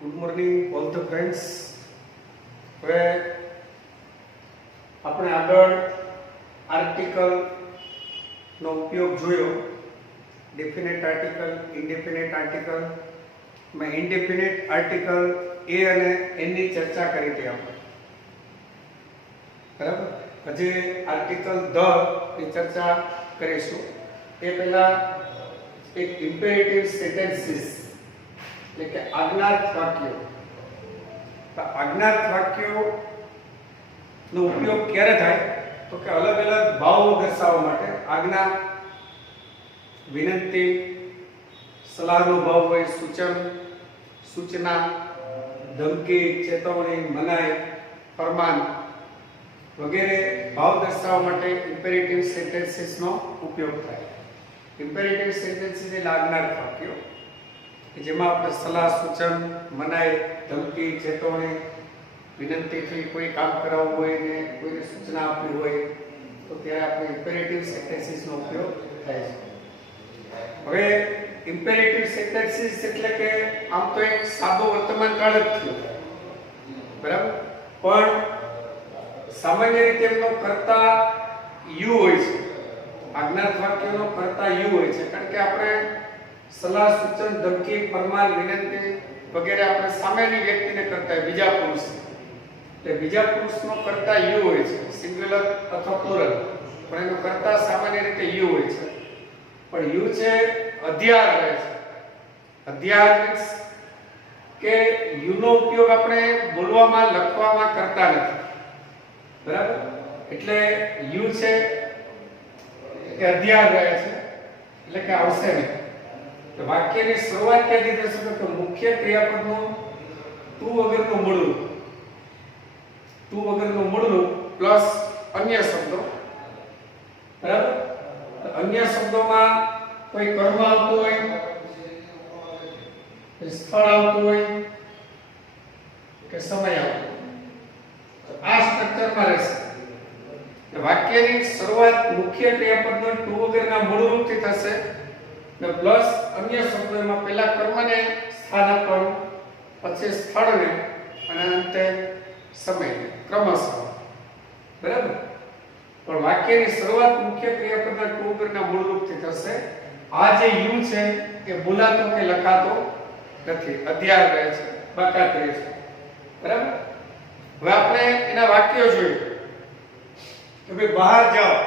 Good morning all the friends. હવે આપણે આગળ આર્ટિકલનો ઉપયોગ જોયો. Definite article, indefinite article. મેં ઇન્ડેફિનેટ આર્ટિકલ એ અને એની ચર્ચા કરી હતી આપણે, બરાબર. હજી આર્ટિકલ ધ ની ચર્ચા કરીશું. એ પહેલા એક ઇમ્પેરેટિવ સેન્ટેન્સીસ એટલે કે આજ્ઞાર્થ વાક્યો. તો આજ્ઞાર્થ વાક્યો નો ઉપયોગ ક્યારે થાય? તો કે અલગ અલગ ભાવો દર્શાવવા માટે. આજ્ઞા, વિનંતી, સલાહનો ભાવ હોય, સૂચન, સૂચના, ધમકી, ચેતવણી, મનાઈ, ફરમાન વગેરે ભાવ દર્શાવવા માટે ઇમ્પેરેટિવ સેન્ટેન્સીસનો ઉપયોગ થાય. ઇમ્પેરેટિવ સેન્ટેન્સીસ એટલે આજ્ઞાર્થ વાક્યો કે જેમાં આપણે સલાહ, સૂચન, મનાઈ, ધમકી, ચેતવણી, વિનંતીથી કોઈ કામ કરાવવું હોય ને કોઈને સૂચના આપવી હોય તો ત્યારે આપણે ઇમ્પેરેટિવ સેન્ટેન્સીસનો ઉપયોગ થાય છે. હવે ઇમ્પેરેટિવ સેન્ટેન્સીસ એટલે કે આમ તો એક સાદો વર્તમાન કાળ જ થયો, બરાબર, પણ સામાન્ય રીતે એમનો કર્તા યુ હોય છે. આજ્ઞાર્થ વાક્યનો કર્તા યુ હોય છે, કારણ કે આપણે સલાહ, સૂચન, ધમકી, ફરમાન, વિનંતી વગેરે આપણે સામેની વ્યક્તિને કરતા હોય, બીજા પુરુષ. એટલે બીજા પુરુષનો કર્તા યુ હોય છે, સિંગ્યુલર અથવા પ્લુરલ, પણ એનો કર્તા સામાન્ય રીતે યુ હોય છે. પણ યુ છે અધ્યાર રહે છે. અધ્યાર મીન્સ કે યુનો ઉપયોગ આપણે બોલવામાં, લખવામાં કરતા નથી, બરાબર. એટલે યુ છે એ અધ્યાર રહે છે, એટલે કે આવશે નહીં. તો વાક્યની શરૂઆત ક્યાંથી થશે? તો મુખ્ય ક્રિયાપદનું ટુ વગરનું મૂળરૂપ, ટુ વગરનું મૂળરૂપ પ્લસ અન્ય શબ્દો, બરાબર. તો અન્ય શબ્દોમાં કોઈ કર્મ આવતું હોય, સ્થળ આવતું હોય કે સમય આવતો હોય, તો આ સ્ટ્રક્ચરમાં રહેશે. વાક્યની શરૂઆત મુખ્ય ક્રિયાપદનો ટુ વગરના મૂળરૂપથી થશે ને પ્લસ અન્ય શબ્દોમાં પહેલા કર્મને સ્થાન આપવાનું, પછી સ્થળને અને અંતે સમયને, ક્રમશઃ, બરાબર. પણ વાક્યની શરૂઆત મુખ્ય ક્રિયાપદના ટુ વગરના મૂળરૂપથી થશે. આ જે યુ છે એ બોલાતો કે લખાતો નથી, અધ્યાર રહે છે, બાકાત રહે છે, બરાબર. હવે આપણે એના વાક્યો જોઈએ કે ભાઈ બહાર જાઓ.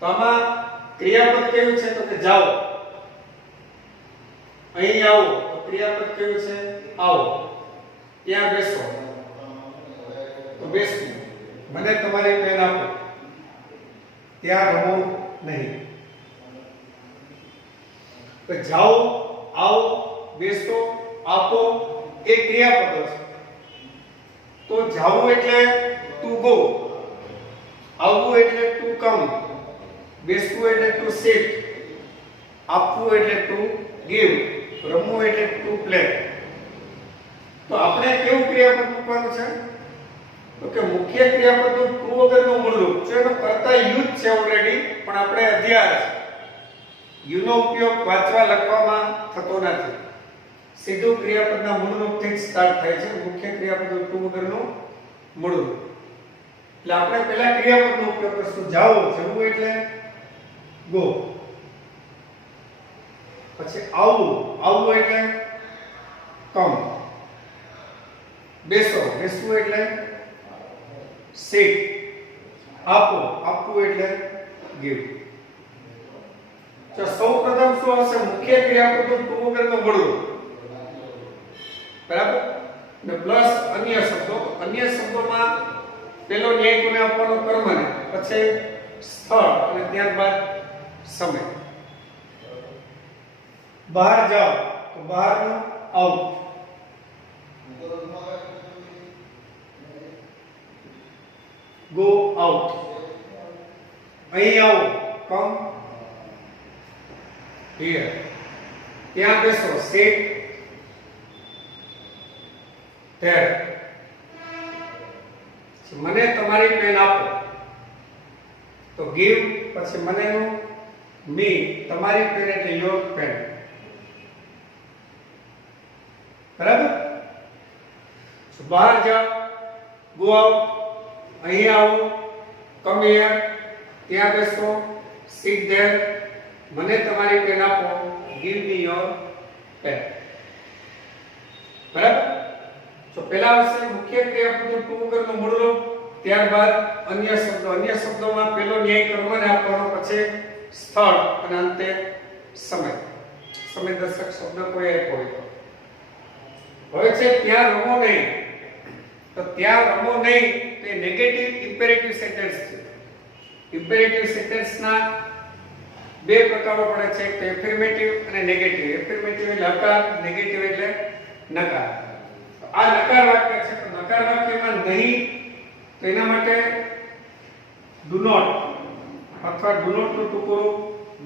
તો આમાં ક્રિયાપદ કયું છે? તો કે જાઓ. અહીં આવો તો ક્રિયાપદ કયું છે? આવો. ત્યાં બેસો તો બેસવું. મને તમારી પેન આપો. ત્યાં રહો નહીં. તો જાઓ, આવો, બેસો, આપો એ ક્રિયાપદો છે. તો જાવું એટલે ટુ ગો, આવવું એટલે ટુ કમ, બેસવું એટલે ટુ સિટ, આપવું એટલે ટુ ગીવ, રમવું એટલે ટુ પ્લે. તો આપણે કેવું ક્રિયાપદ મૂકવાનું છે? તો કે મુખ્ય ક્રિયાપદનું ટુ વગરનું મૂળરૂપ છે. એનો કર્તા યુ જ છે ઓલરેડી, પણ આપણે અધ્યાર છે. યુનો ઉપયોગ વાંચવા લખવામાં થતો નથી. સીધું ક્રિયાપદના મૂળરૂપથી જ સ્ટાર્ટ થાય છે. મુખ્ય ક્રિયાપદનું ટુ વગરનું મૂળરૂપ. એટલે આપણે પહેલા ક્રિયાપદનો ઉપયોગ કરશું. જાઓ, જવું એટલે ગો. પછી આવું, આવવું એટલે કમ. બેસો, બેસવું એટલે sit. આપો, આપવું એટલે give. તો સૌપ્રથમ શું આવશે? મુખ્ય ક્રિયાપદનું ટુ વગરનું મૂળરૂપ, બરાબર, ને પ્લસ અન્ય શબ્દો. અન્ય શબ્દોમાં પેલો ન્યાય કોને આપવાનો? કર્મને, પછી સ્થળ અને ત્યારબાદ સમય. બહાર જાઓ તો બહારનું આઉટ. Go out. અહીં આવો, કમ હિયર. ત્યાં બેસો, sit there. મને તમારી પેન આપો તો give, પછી મનેનું મી, તમારી પેન એટલે યોર પેન, બરાબર. બહાર જાઓ, ગો આઉટ, અહીં આવો, કમ હિયર, ત્યાં બેસો, સીટ ધેર, મને તમારી પેન આપો, ગીવ મી યોર પેન. બરાબર? તો પહેલા આવશે મુખ્ય ક્રિયાપદનું ટુ વગરનું મૂળરૂપ, ત્યારબાદ અન્ય શબ્દોમાં પહેલો ન્યાય કર્મને આપવાનો, પછી સ્થળ અને અંતે સમય. સમયદર્શક શબ્દ કોઈ એક હોય તો. હવે છે ત્યાં રમો નહીં. તો ત્યાં રમો નહીં તે નેગેટિવ ઇમ્પેરેટિવ સેન્ટેન્સ છે. ઇમ્પેરેટિવ સેન્ટેન્સના બે પ્રકારો પડે છે, એક એફર્મેટિવ અને નેગેટિવ. એફર્મેટિવ એટલે હકાર, નેગેટિવ એટલે નકાર. આ નકાર વાક્ય છે. તો નકાર વાક્યમાં નહીં, તો એના માટે ડુ નોટ અથવા ડુ નોટ નું ટુકડું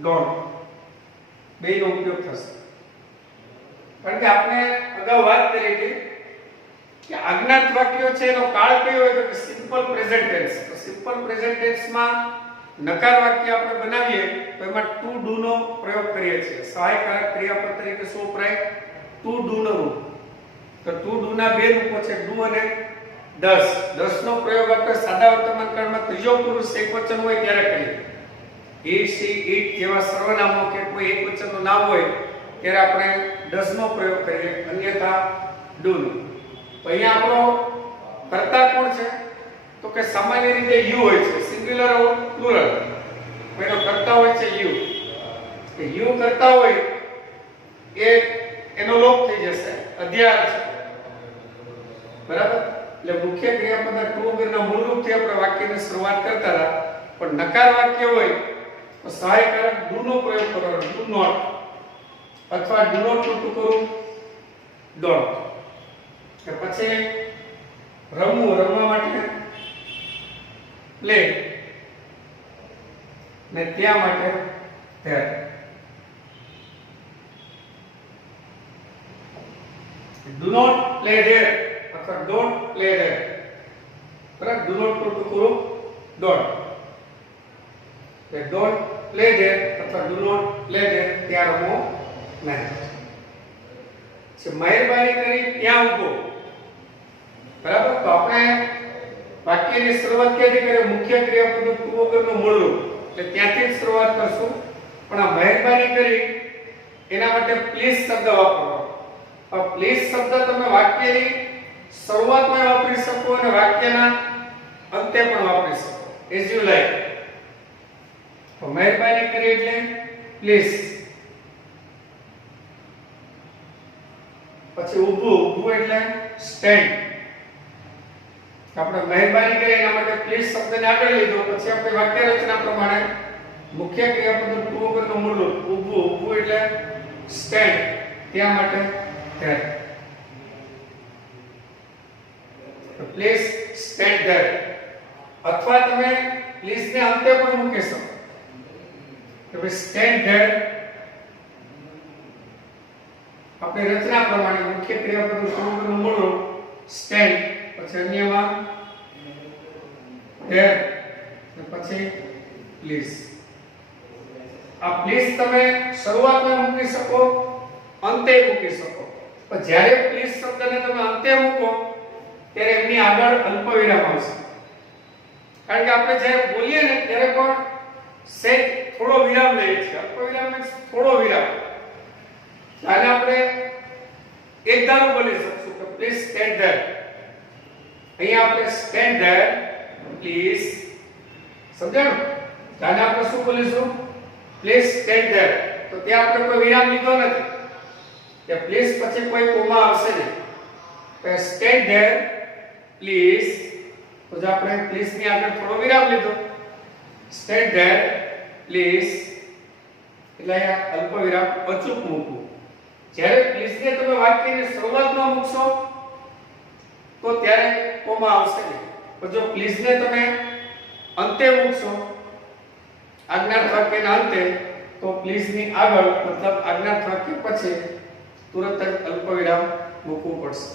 ડોન્ટ બેનો ઉપયોગ થશે. કારણ કે આપણે અગાઉ વાત કરી હતી કે આજ્ઞાત વાક્યો છે એનો કાળ કયો હોય તો કે સિમ્પલ પ્રેઝન્ટ ટેન્સ. તો સિમ્પલ પ્રેઝન્ટ ટેન્સમાં નકાર વાક્ય આપણે બનાવીએ તો એમાં ટુ ડુ નો પ્રયોગ કરીએ છીએ. સહાયકારક ક્રિયાપદ તરીકે શું વપરાય? ટુ ડુ નો રૂપ. તો ટુ ડુ ના બે રૂપો છે, ડુ અને ડસ. ડસ નો પ્રયોગ આપણે સાદા વર્તમાન કાળમાં ત્રીજો પુરુષ એકવચન હોય ત્યારે કરીએ. he, she, it જેવા સર્વનામો કે કોઈ એકવચનનું નામ હોય ત્યારે આપણે ડસ નો પ્રયોગ કરીએ, અન્યથા ડુ નો. તો અહીંયા આપણો કર્તા કોણ છે? તો કે સામાન્ય રીતે યુ હોય છે, સિંગ્યુલર ઓર પ્લુરલ. એનો કર્તા હોય છે યુ. કે યુ કરતા હોય એ એનો લોપ થઈ જશે, અધ્યાર છે. બરાબર? એટલે મુખ્ય ક્રિયાપદના ટુ વગરના મૂળરૂપથી આપણે વાક્યની શરૂઆત કરતા હતા, પણ નકાર વાક્ય હોય તો સહાયકારક ડુ નો પ્રયોગ કરવાનો, ડુ નોટ અથવા ડુ નોટ નું ટુકડું ડોન્ટ. કે પછી રમવું, રમવા માટે પ્લે, ને ત્યાં માટે there. Do not play there અથવા ડોન્ટ પ્લે ધેર. બરાબર? ડુ નોટ નું ટુકડું ડોન્ટ. કે ડોન્ટ પ્લે ધેર અથવા ડુ નોટ પ્લે ધેર, ત્યાં રમો નહીં. મહેરબાની કરી ત્યાં ઊભો. બરાબર? તો આપણે વાક્યની શરૂઆત ક્યાંથી કરીએ? મુખ્ય ક્રિયાપદનું ટુ વગરનું મૂળરૂપ, એટલે ત્યાંથી જ શરૂઆત કરશું. પણ આ મહેરબાની કરી એના માટે પ્લીઝ શબ્દ વાપરવાનો. આ પ્લીઝ શબ્દ તમે વાક્યની શરૂઆતમાં વાપરી શકો અને વાક્યના અંતે પણ વાપરી શકો, એઝ યુ લાઈક. તો મહેરબાની કરી એટલે પ્લીઝ. પછી ઊભું, ઊભું એટલે સ્ટેન્ડ. આપણે મહેરબાની કરી એના માટે પ્લીઝ શબ્દને આગળ લીધો, પછી આપણે વાક્ય રચના પ્રમાણે મુખ્ય ક્રિયાપદનું ટુ વગરનું મૂળરૂપ ઊભું, ઊભું એટલે સ્ટેન્ડ, ત્યાં માટે ધેર. તો પ્લીઝ સ્ટેન્ડ ધેર. અથવા તમે પ્લીઝ ને અંતે પણ મૂકી શકો. તો ભાઈ સ્ટેન્ડ ધેર આપણે રચના પ્રમાણે મુખ્ય ક્રિયાપદનું ટુ વગરનું મૂળરૂપ સ્ટેન્ડ, પછી અન્યમાં ધેર, પછી પ્લીઝ. આ પ્લીઝ તમે શરૂઆતમાં મૂકી શકો, અંતે મૂકી શકો. પણ જ્યારે પ્લીઝ શબ્દને તમે અંતે મૂકો ત્યારે એમની આગળ અલ્પવિરામ આવશે. કારણ કે આપણે જ્યારે બોલીએ ને ત્યારે પણ સેજ થોડો વિરામ લઈએ છીએ. અલ્પવિરામ એટલે થોડો વિરામ. આને આપણે એક ધારું બોલી શકશું કે પ્લીઝ સ્ટેન્ડ ધેર. અહીંયા આપણે સ્ટેન્ડ ધેર પ્લીઝ. સમજાયું? આને આપણે શું બોલીશું? Please stand there. તો ત્યાં આપણે કોઈ વિરામ લીધો નથી. કે પ્લીઝ પછી કોઈ કોમા આવશે નહીં. તો સ્ટેન્ડ ધેર પ્લીઝ. તો જો આપણે પ્લીઝ ની આગળ થોડો વિરામ લીધો, સ્ટેન્ડ ધેર પ્લીઝ, એટલે અહીંયા અલ્પ વિરામ અચૂક મૂકવું. જ્યારે પ્લીઝ ને તમે વાક્યની શરૂઆતમાં મૂકશો તો ત્યારે કોમા આવશે નહીં. પણ જો પ્લીઝ ને તમે અંતે મૂકશો, આજ્ઞાર્થ વાક્યના અંતે, તો પ્લીઝ ની આગળ મતલબ આજ્ઞાર્થ વાક્ય પછી તુરંત જ અલ્પવિરામ મૂકવું પડશે.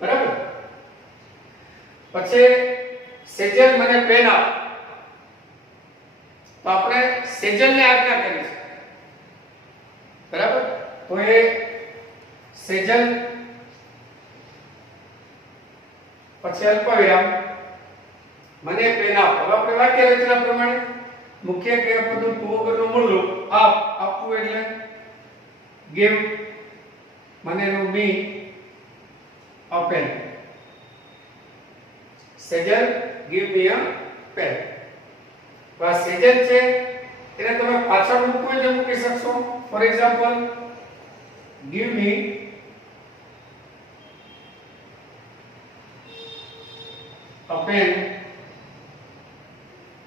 બરાબર? પછી સેજલ મને પેન આપ. તો આપણે સેજલને આજ્ઞા કરી છે. બરાબર? તો એ સેજલ પછી અલ્પવિરામ મને પેન આપ. હવે આપણે વાક્ય રચના પ્રમાણે મુખ્ય ક્રિયાપદનું ટુ વગરનું મૂળરૂપ આપવું એટલે give મનેનું me a pen. Sejal give me a pen. આ સેજલ છે એને તમે પાછળ મૂકવું એટલે મૂકી શકશો. For example give me a pen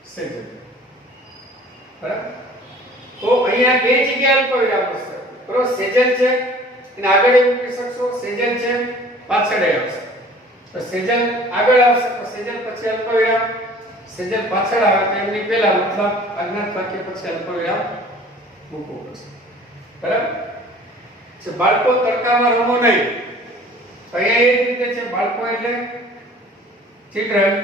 Sejal. બરાબર? તો અહીંયા બે જગ્યાએ અલ્પવિરામ હશે. બરોબર? સેજલ છે એને આગળ મૂકી શકશો, સેજલ છે પાછળ આવશે. તો સેજલ આગળ આવશે તો સેજલ પછી અલ્પવિરામ, સેજલ પાછળ આવે તો એમની પહેલા મતલબ અજ્ઞાત વાક્ય પછી અલ્પવિરામ મૂકવું પડશે. બરાબર છે? બાળકો તડકામાં રમો નહીં. તો અહીંયા એ રીતે છે બાળકો એટલે ચિલ્ડ્રન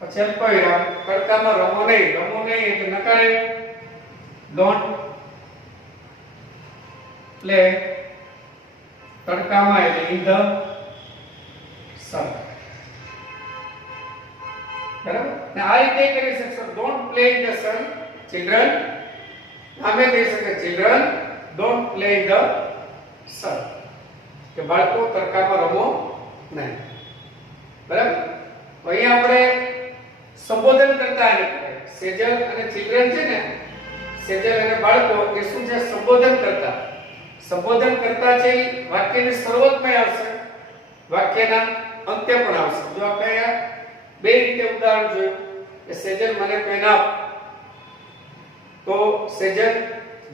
પછી અલ્પવિરામ તડકામાં રમો નહીં. રમો નહીં એટલે નકારે ડોન્ટ પ્લે તડકામાં એટલે ઇન ધ સન. બરાબર ને આ રીતે કરી શકશો. Don't play in the sun children. આમે કહી શકે children don't play in the સન કે બાળકો તડકામાં રમો નહીં. બરાબર? અહીંયા આપણે સંબોધન કરતા એને સેજલ અને ચિલ્ડ્રન છે ને, સેજલ અને બાળકો એ શું છે? સંબોધન કરતા. સંબોધન કરતા છે એ વાક્યની શરૂઆતમાં આવશે, વાક્યના અંતે પણ આવશે. જો આપણે અહીંયા બે રીતે ઉદાહરણ જોયું કે સેજલ મને પેન આપ, તો Sejal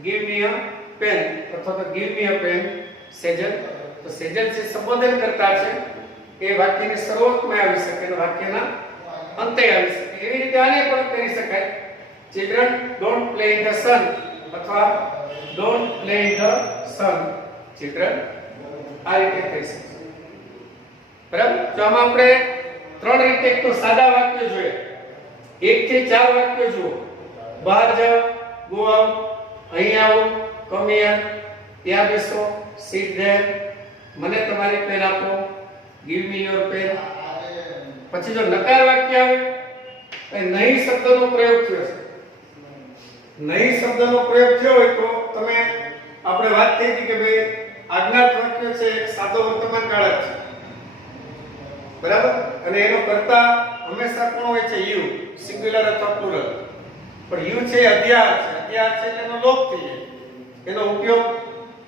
give me a pen અથવા તો give me a pen Sejal. તો સેજલ છે સંબોધન કરતા છે એ વાક્યની શરૂઆતમાં આવી શકે અને વાક્યના અંતે આવી શકે. એવી રીતે આને પણ કરી શકાય. Children don't play in the sun અથવા don't play in the sun children. આ રીતે કરી શકે. બરાબર? તો આમાં આપણે ત્રણ રીતે એક તો સાદા વાક્યો જોઈએ, 1 થી 4 વાક્યો જુઓ. બહાર જાઓ, ગો આઉટ, અહીં આવો, કમ હિયર, ત્યાં બેસો, sit there, મને તમારી પેન આપો, give me your pen. પછી જો નકાર વાક્ય આવે તો નહીં શબ્દનો પ્રયોગ થયો છે. નહીં શબ્દનો પ્રયોગ થયો હોય તો તમે આપણે વાત થઈ હતી કે ભાઈ આજ્ઞાત વાક્ય છે એક સાદો વર્તમાન કાળ જ છે. બરાબર? અને એનો કર્તા હંમેશા કોણ હોય છે? યુ, સિંગ્યુલર અથવા પ્લુરલ. પણ યુ છે અધ્યાર છે. અધ્યાર છે એટલે એનો લોપ થઈ જાય, એનો ઉપયોગ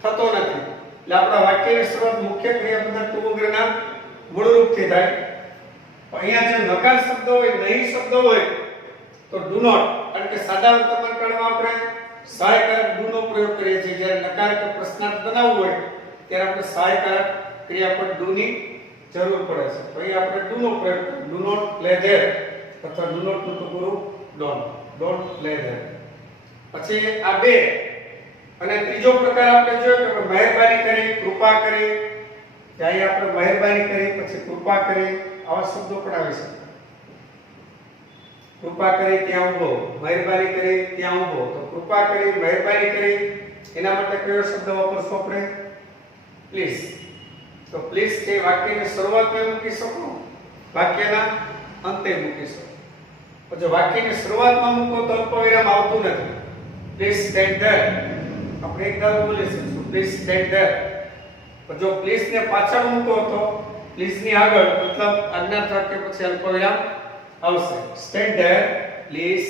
થતો નથી. એટલે આપણા વાક્યની શરૂઆત મુખ્ય ક્રિયાપદના ટુ વગરના મૂળરૂપથી થાય. અહીંયા જે નકાર શબ્દ હોય, નહીં શબ્દ હોય તો ડુ નોટ, કારણ કે સાદા વર્તમાન કાળમાં આપણે સહાયકારક ડુ નો પ્રયોગ કરીએ છીએ. જ્યારે નકાર કે પ્રશ્નાર્થ બનાવવું હોય ત્યારે આપણે સહાયકારક ક્રિયાપદ ડુ ની જરૂર પડે છે. તો અહીં આપણે ડુ નો પ્રયોગ કરીએ. ડુ નોટ પ્લે ધેર અથવા ડુ નોટ નું ટુકડું ડોન્ટ પ્લે ધેર. પછી આ બે. અને ત્રીજો પ્રકાર આપણે જોયો કે મહેરબાની કરી, કૃપા કરી. ત્યાં આપણે મહેરબાની કરી પછી કૃપા કરી આવા શબ્દો પણ આવી શકે. કૃપા કરી ત્યાં ઊભો, મહેરબાની કરી ત્યાં ઊભો. તો કૃપા કરી, મહેરબાની કરી એના માટે કયો શબ્દ વાપરશો આપણે? પ્લીઝ. તો પ્લીઝ છે વાક્યની શરૂઆતમાં મૂકી શકો, વાક્યના અંતે મૂકી શકો. જો વાક્યની શરૂઆતમાં મૂકો તો અલ્પવિરામ આવતું નથી. પ્લીઝ સ્ટેન્ડ ધેર આપણે એક ધારો બોલી શકશું, પ્લીઝ સ્ટેન્ડ ધેર. પણ જો પ્લીઝ ને પાછળ મૂકો તો પ્લીઝ ની આગળ મતલબ આજ્ઞાત વાક્ય પછી અલ્પવિરામ આવશે. Stand there, please.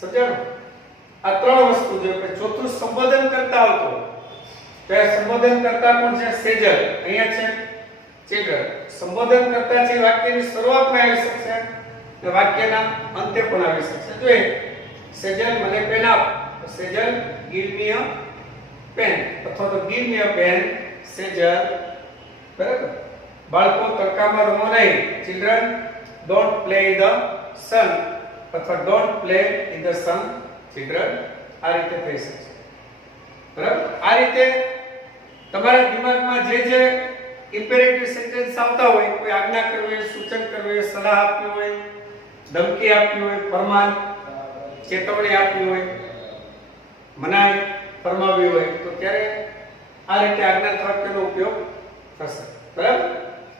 સમજાણું? આ ત્રણ વસ્તુ જો કે ચોથું સંબોધન કરતા આવતો. તો એ સંબોધન કરતા કોણ છે? સેજલ. અહીંયા છે ચિલ્ડ્રન. સંબોધન કરતા છે વાક્યની શરૂઆતમાં આવી શકશે અને વાક્યના અંતે પણ આવી શકશે. જો સેજલ મને પેન આપ, તો Sejal give me a pen અથવા તો give me a pen Sejal. બરાબર? બાળકો તડકામાં રમો નહીં. Children don't play in the sun અથવા don't play in the sun children. આ રીતે થઈ શકે. બરાબર? આ રીતે તમારા દિમાગમાં જે ઇમ્પેરેટિવ સેન્ટેન્સ આવતા હોય, કોઈ આજ્ઞા કરવી હોય, સૂચન કરવું હોય, સલાહ આપવી હોય, ધમકી આપવી હોય, ફરમાન, ચેતવણી આપવી હોય, મનાઈ ફરમાવી હોય તો ત્યારે આ રીતે આજ્ઞાત વાક્યનો ઉપયોગ થશે. બરાબર?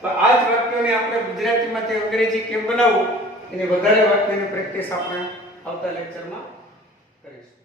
તો આ જ વાક્યોને આપણે ગુજરાતીમાંથી અંગ્રેજી કેમ બનાવવું એની વધારે વાક્યની પ્રેક્ટિસ આપણે આવતા લેક્ચરમાં કરીશું.